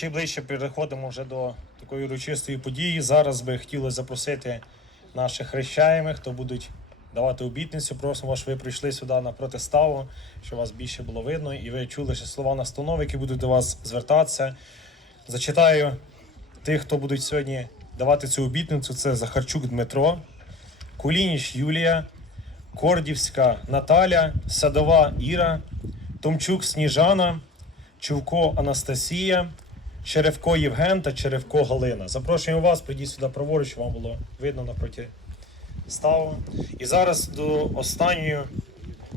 Ще ближче переходимо вже до такої урочистої події. Зараз би хотілося запросити наших хрещаємих, хто будуть давати обітницю. Просимо, щоб ви прийшли сюди на протиставу, щоб вас більше було видно, і ви чули ще слова настанови, які будуть до вас звертатися. Зачитаю тих, хто будуть сьогодні давати цю обітницю. Це Захарчук Дмитро, Кулініч Юлія, Кордівська Наталя, Садова Іра, Томчук Сніжана, Чувко Анастасія, Черевко Євген та Черевко Галина. Запрошуємо вас, прийдіть сюди праворуч, щоб вам було видно напроти ставу. І зараз до останньої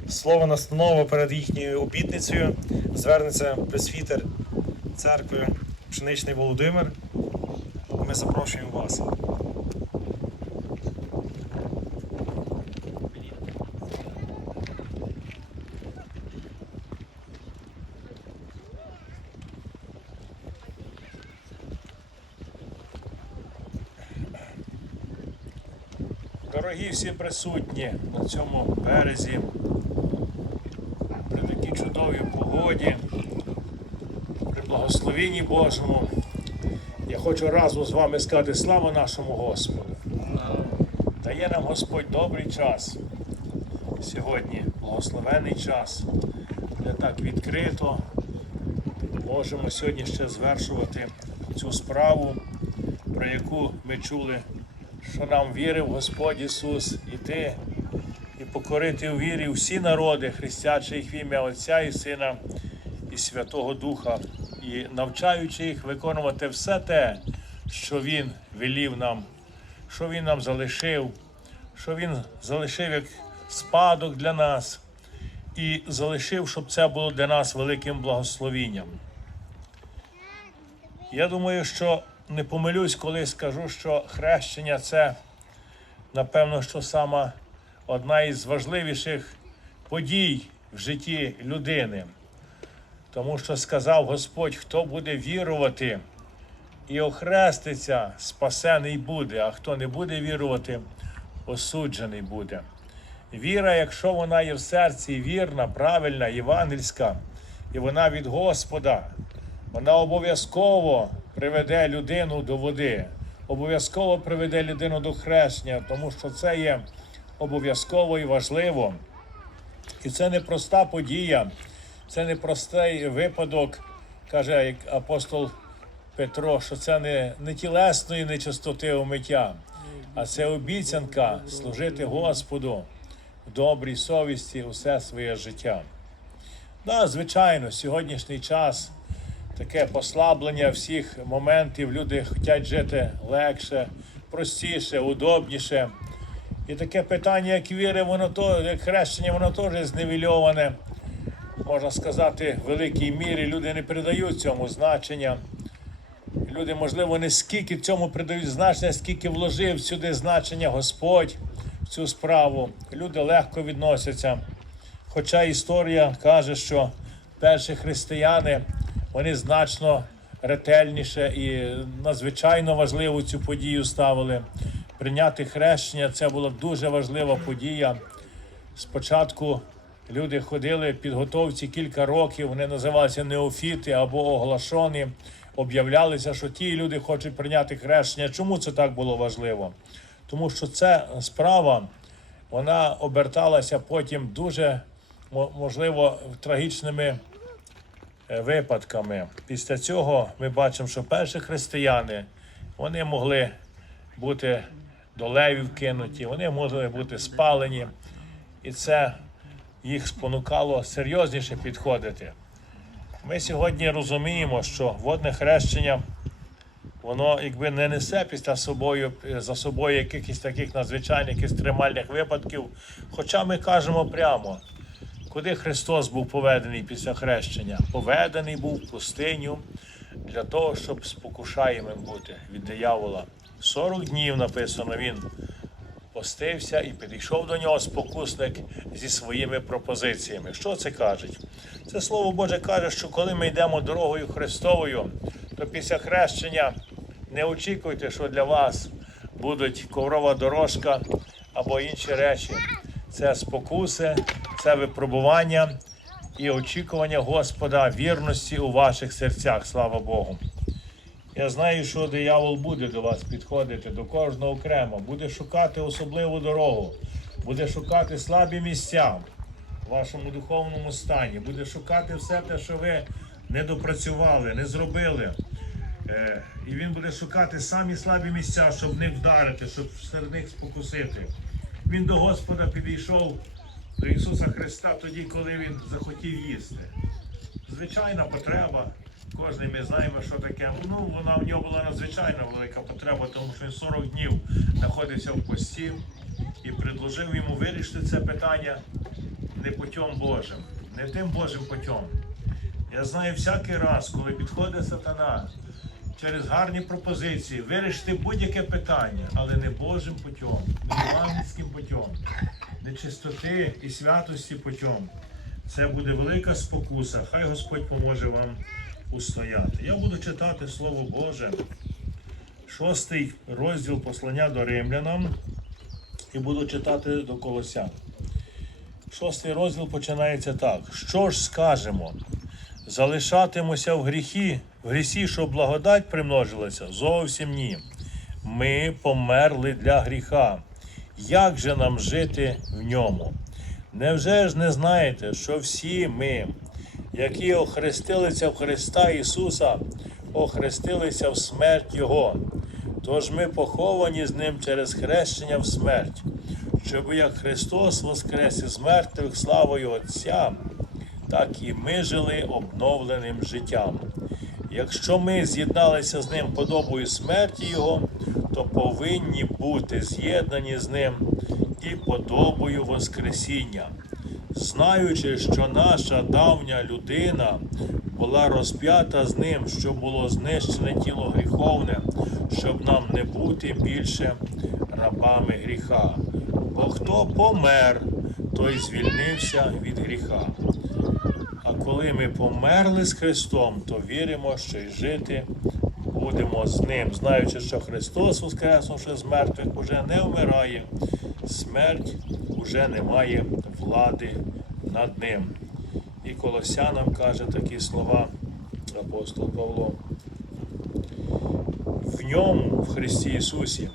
слова настанови перед їхньою обітницею звернеться пресвітер церкви Пшеничний Володимир. Ми запрошуємо вас. Дорогі всі присутні на цьому березі, при такій чудовій погоді, при благословенні Божому, я хочу разом з вами сказати слава нашому Господу. Дає нам Господь добрий час. Сьогодні, благословений час, де так відкрито. Можемо сьогодні ще звершувати цю справу, про яку ми чули що нам вірив Господь Ісус іти і покорити у вірі всі народи, хрестячи їх в ім'я Отця і Сина і Святого Духа, і навчаючи їх виконувати все те, що Він велів нам, що Він нам залишив, що Він залишив як спадок для нас, і залишив, щоб це було для нас великим благословінням. Я думаю, що не помилюсь, коли скажу, що хрещення це, напевно, що сама одна із важливіших подій в житті людини. Тому що сказав Господь, хто буде вірувати і охреститься, спасений буде, а хто не буде вірувати, осуджений буде. Віра, якщо вона є в серці вірна, правильна, євангельська, і вона від Господа, вона обов'язково приведе людину до води, обов'язково приведе людину до хрещення, тому що це є обов'язково і важливо. І це не проста подія, це не простий випадок, каже апостол Петро, що це не, не тілесної нечистоти умиття, а це обіцянка служити Господу в добрій совісті усе своє життя. Да, звичайно, сьогоднішній час таке послаблення всіх моментів. Люди хочуть жити легше, простіше, удобніше. І таке питання, як віри, воно то, як хрещення, воно теж зневільоване. Можна сказати, в великій мірі люди не придають цьому значення. Люди, можливо, не скільки цьому придають значення, скільки вложив сюди значення Господь в цю справу. Люди легко відносяться. Хоча історія каже, що перші християни вони значно ретельніше і надзвичайно важливу цю подію ставили. Прийняти хрещення це була дуже важлива подія. Спочатку люди ходили підготовці кілька років, вони називалися неофіти або оглашоні, об'являлися, що ті люди хочуть прийняти хрещення. Чому це так було важливо? Тому що ця справа вона оберталася потім дуже можливо трагічними випадками. Після цього ми бачимо, що перші християни вони могли бути до левів кинуті, вони могли бути спалені, і це їх спонукало серйозніше підходити. Ми сьогодні розуміємо, що водне хрещення воно якби не несе після собою за собою якихось таких надзвичайних екстремальних випадків. Хоча ми кажемо прямо, куди Христос був поведений після хрещення? Поведений був в пустиню для того, щоб спокушаємим бути від диявола. 40 днів написано він постився і підійшов до нього спокусник зі своїми пропозиціями. Що це кажуть? Це слово Боже каже, що коли ми йдемо дорогою Христовою, то після хрещення не очікуйте, що для вас будуть коврова дорожка або інші речі. Це спокуси, це випробування і очікування Господа вірності у ваших серцях. Слава Богу. Я знаю, що диявол буде до вас підходити, до кожного окремо, буде шукати особливу дорогу, буде шукати слабі місця в вашому духовному стані, буде шукати все те, що ви не допрацювали, не зробили. Е, і він буде шукати самі слабі місця, щоб них вдарити, щоб серед них спокусити. Він до Господа підійшов до Ісуса Христа тоді, коли він захотів їсти. Звичайна потреба. Кожен ми знаємо, що таке. Ну, вона в нього була надзвичайно велика потреба, тому що він 40 днів знаходився в пості і предложив йому вирішити це питання не путем Божим, не тим Божим путем. Я знаю всякий раз, коли підходить сатана через гарні пропозиції, вирішити будь-яке питання, але не Божим путем, не євангельським путем, не чистоти і святості путем. Це буде велика спокуса. Хай Господь поможе вам устояти. Я буду читати Слово Боже, шостий розділ послання до римлянам, і буду читати до Колося. Шостий розділ починається так. Що ж скажемо? Залишатимося в гріхі, в грісі, щоб благодать примножилася? Зовсім ні. Ми померли для гріха. Як же нам жити в ньому? Невже ж не знаєте, що всі ми, які охрестилися в Христа Ісуса, охрестилися в смерть Його? Тож ми поховані з Ним через хрещення в смерть, щоб як Христос воскрес із мертвих славою Отця, так і ми жили обновленим життям. Якщо ми з'єдналися з ним подобою смерті Його, то повинні бути з'єднані з ним і подобою Воскресіння, знаючи, що наша давня людина була розп'ята з ним, що було знищене тіло гріховне, щоб нам не бути більше рабами гріха. Бо хто помер, той звільнився від гріха. А коли ми померли з Христом, то віримо, що й жити будемо з Ним, знаючи, що Христос, воскреснувши з мертвих, уже не вмирає, смерть уже не має влади над ним. І Колосянам каже такі слова апостол Павло. В ньому, в Христі Ісусі,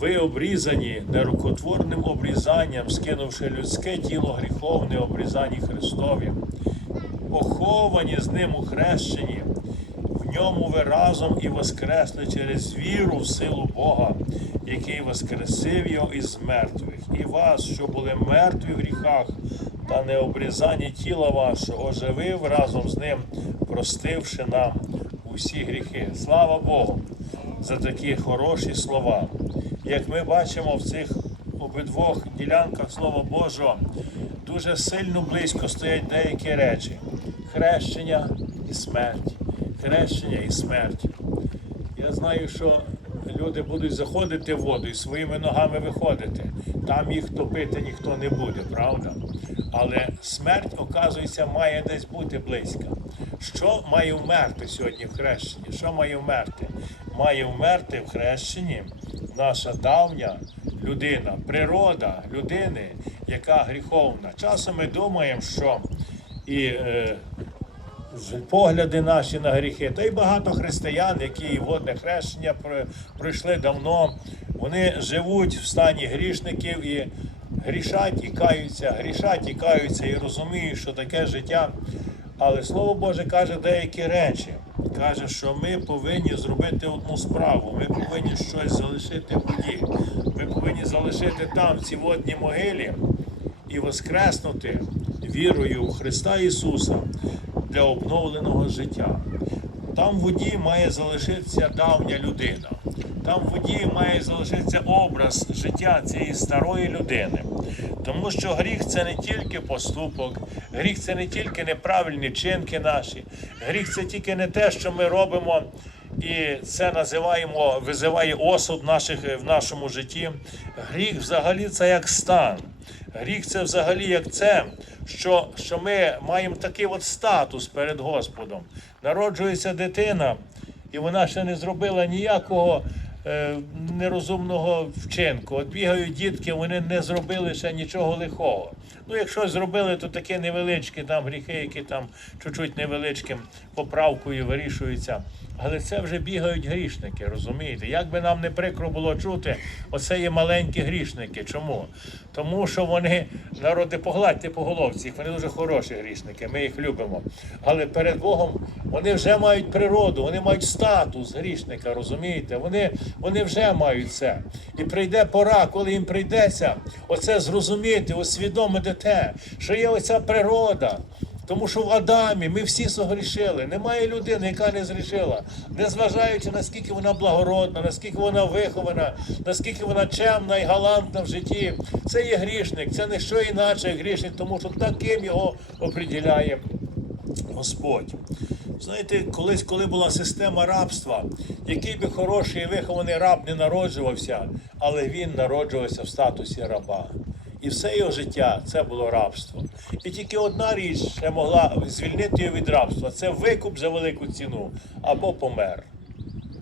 ви обрізані нерукотворним обрізанням, скинувши людське тіло гріховне, обрізані Христові, поховані з ним у хрещенні, в ньому ви разом і воскресли через віру в силу Бога, який воскресив його із мертвих, і вас, що були мертві в гріхах, та не обрізані тіла вашого, оживив разом з ним, простивши нам усі гріхи. Слава Богу за такі хороші слова. Як ми бачимо в цих обидвох ділянках Слова Божого, дуже сильно близько стоять деякі речі: хрещення і смерть. Хрещення і смерть. Я знаю, що люди будуть заходити в воду і своїми ногами виходити. Там їх топити ніхто не буде, правда? Але смерть, оказується, має десь бути близька. Що має вмерти сьогодні в хрещенні? Що має вмерти? Має вмерти в хрещенні наша давня людина, природа людини, яка гріховна. Часом ми думаємо, що і е, погляди наші на гріхи, та й багато християн, які водне хрещення пройшли давно, вони живуть в стані грішників і грішать і каються, грішать і каються, і розуміють, що таке життя. Але Слово Боже каже деякі речі. Каже, що ми повинні зробити одну справу. Ми повинні щось залишити в воді. Ми повинні залишити там в цій водній могилі і воскреснути вірою в Христа Ісуса для обновленого життя. Там в воді має залишитися давня людина. Там в воді має залишитися образ життя цієї старої людини. Тому що гріх це не тільки поступок, гріх це не тільки неправильні чинки наші, гріх це тільки не те, що ми робимо, і це називаємо, визиває осуд наших в нашому житті. Гріх взагалі це як стан. Гріх це взагалі як це, що, що ми маємо такий от статус перед Господом. Народжується дитина, і вона ще не зробила ніякого е, нерозумного вчинку. От бігають дітки, вони не зробили ще нічого лихого. Ну, якщо зробили, то такі невеличкі там гріхи, які там чуть-чуть невеличким поправкою вирішуються. Але це вже бігають грішники, розумієте? Як би нам не прикро було чути, оце є маленькі грішники. Чому? Тому що вони, народи, погладьте по головці, їх, вони дуже хороші грішники, ми їх любимо. Але перед Богом вони вже мають природу, вони мають статус грішника, розумієте? Вони, вони вже мають це. І прийде пора, коли їм прийдеться оце зрозуміти, усвідомити те, що є оця природа. Тому що в Адамі ми всі согрішили. Немає людини, яка не зрішила, незважаючи наскільки вона благородна, наскільки вона вихована, наскільки вона чемна і галантна в житті. Це є грішник, це не що інакше грішник, тому що таким його оприділяє Господь. Знаєте, колись, коли була система рабства, який би хороший і вихований раб не народжувався, але він народжувався в статусі раба. І все його життя це було рабство. І тільки одна річ ще могла звільнити його від рабства це викуп за велику ціну або помер.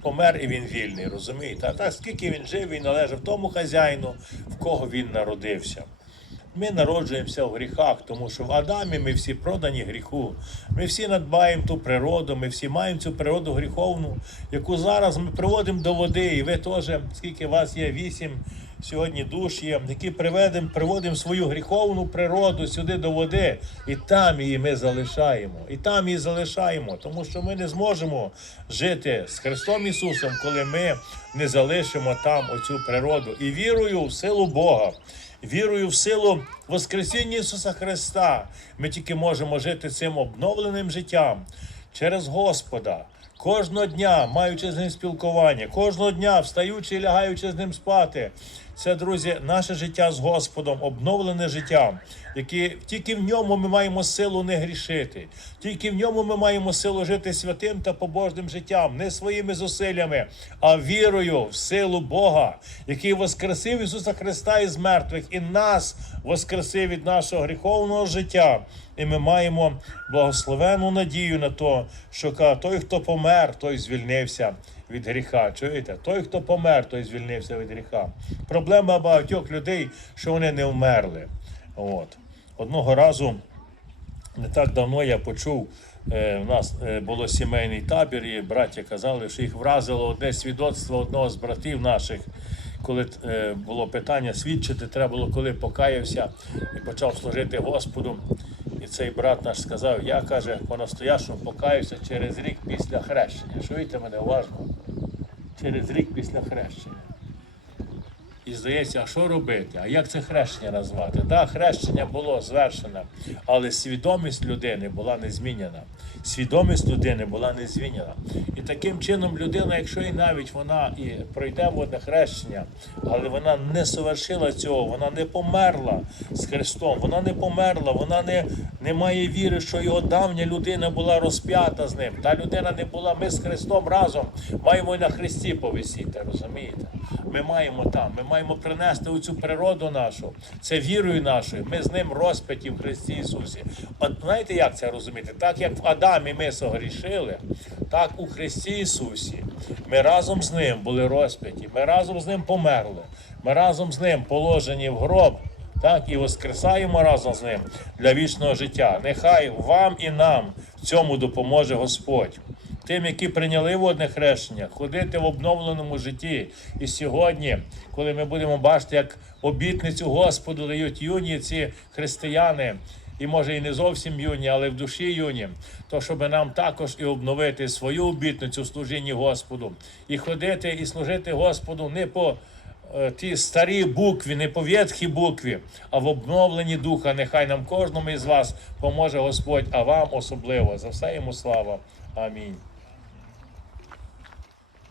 Помер і він вільний, розумієте? А так скільки він жив, він належав тому хазяїну, в кого він народився. Ми народжуємося в гріхах, тому що в Адамі ми всі продані гріху. Ми всі надбаємо ту природу, ми всі маємо цю природу гріховну, яку зараз ми приводимо до води. І ви теж, скільки вас є, вісім сьогодні душ є, які приведемо, приводимо свою гріховну природу сюди до води, і там її ми залишаємо. І там її залишаємо, тому що ми не зможемо жити з Христом Ісусом, коли ми не залишимо там оцю природу. І вірую в силу Бога. Вірую в силу Воскресіння Ісуса Христа. Ми тільки можемо жити цим обновленим життям через Господа. Кожного дня, маючи з ним спілкування, кожного дня встаючи і лягаючи з ним спати. Це, друзі, наше життя з Господом, обновлене життя, яке тільки в ньому ми маємо силу не грішити, тільки в ньому ми маємо силу жити святим та побожним життям, не своїми зусиллями, а вірою в силу Бога, який воскресив Ісуса Христа із мертвих і нас воскресив від нашого гріховного життя. І ми маємо благословену надію на то, що той, хто помер, той звільнився від гріха. Чуєте? Той, хто помер, той звільнився від гріха. Проблема багатьох людей, що вони не вмерли. От. Одного разу не так давно я почув, е, в нас е, було сімейний табір, і браття казали, що їх вразило одне свідоцтво одного з братів наших. Коли е, було питання свідчити, треба було, коли покаявся і почав служити Господу. Цей брат наш сказав: я каже, по-настоящому покаюся через рік після хрещення. Чуєте мене уважно? Через рік після хрещення. І здається, а що робити? А як це хрещення назвати? Так, хрещення було звершене, але свідомість людини була не змінена. Свідомість людини була не змінена. І таким чином людина, якщо і навіть вона і пройде водне хрещення, але вона не совершила цього, вона не померла з Христом, вона не померла, вона не, не має віри, що його давня людина була розп'ята з ним. Та людина не була. Ми з Христом разом маємо і на Христі повисіти, розумієте? Ми маємо там, ми маємо принести оцю природу нашу, це вірою нашою. Ми з ним розпиті в Христі Ісусі. От знаєте, як це розуміти? Так як в Адамі ми согрішили, так у Христі Ісусі ми разом з ним були розпиті, ми разом з ним померли, ми разом з ним положені в гроб. Так, і воскресаємо разом з ним для вічного життя. Нехай вам і нам в цьому допоможе Господь тим, які прийняли водне хрещення, ходити в обновленому житті. І сьогодні, коли ми будемо бачити, як обітницю Господу дають юні ці християни, і може і не зовсім юні, але в душі юні, то щоб нам також і обновити свою обітницю в служінні Господу, і ходити і служити Господу не по е, ті старі букві, не по ветхій букві, а в обновленні духа. Нехай нам кожному із вас поможе Господь, а вам особливо. За все йому слава. Амінь.